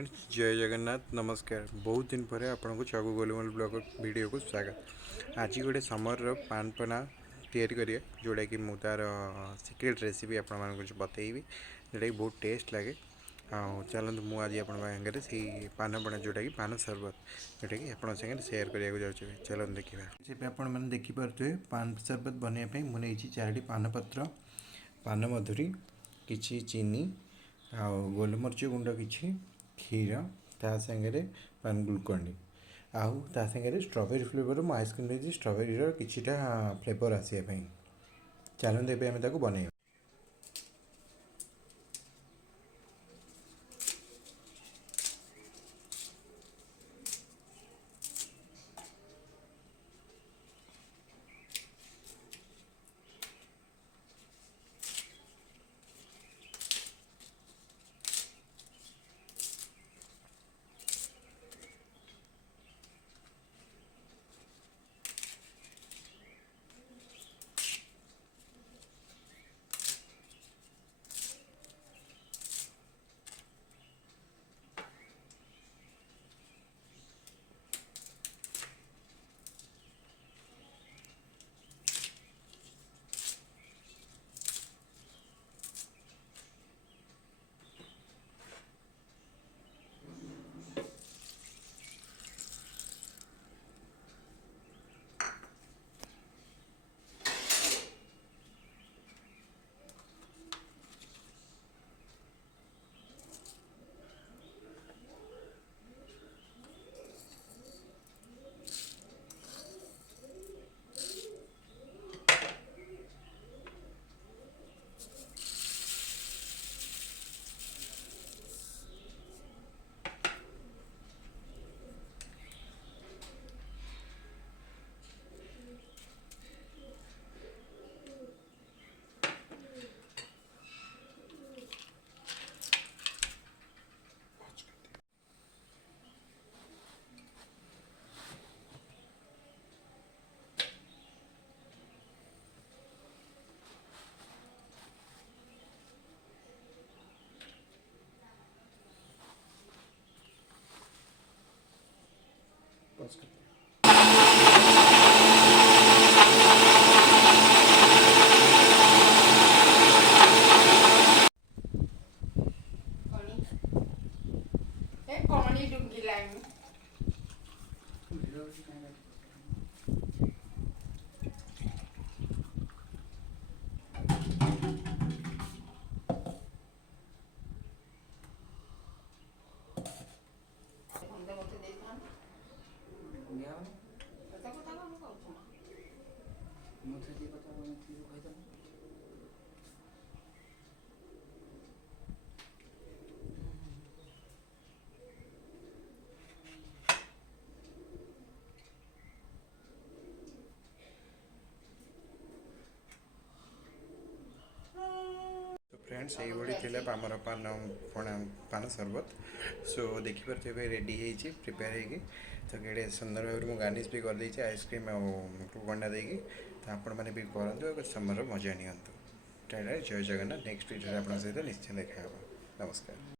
Friends, जय जगन्नाथ। नमस्कार। बहुत दिन पर आपन को चाकू गोलमल ब्लॉग वीडियो को स्वागत। आज गोटे समर पान पना तैयारी करिए जोटा कि मु तार सीक्रेट रेसिपी आपण बतईबी जोटा कि बहुत टेस्ट लगे। हाँ, चलते मुझे आज आप से पान पना जोटा कि पान सरबत जोटा कि आप सेयार करने जाऊँ। चलते देखा आपने देखिपे पान सरबत बनवाई मुझे 4टी पान पत्र, पान मधुरी, किछि चीनी, आ गोलमरीच गुंड, किछि क्षीर, ता सागरे पान ग्लुकोन आउ ता सागरे स्ट्रॉबेरी फ्लेवर मु आइसक्रीम देती स्ट्रॉबेरी किछिटा फ्लेवर आसापी। चलते एवं आम बनवा। फ्रेंड्स ये थी आमर पान सरबत। सो देखिपे रेडी हो प्रिपेयर हो तो ये सुंदर भाव में गार्निश भी करदे आइसक्रीम ग्लुकोन देकी। तो आपण मैंने भी करूँ समर मजा नि टाटा। जय जगन्नाथ। नेक्स्ट वीडियो आप सहित निश्चय देखा। नमस्कार।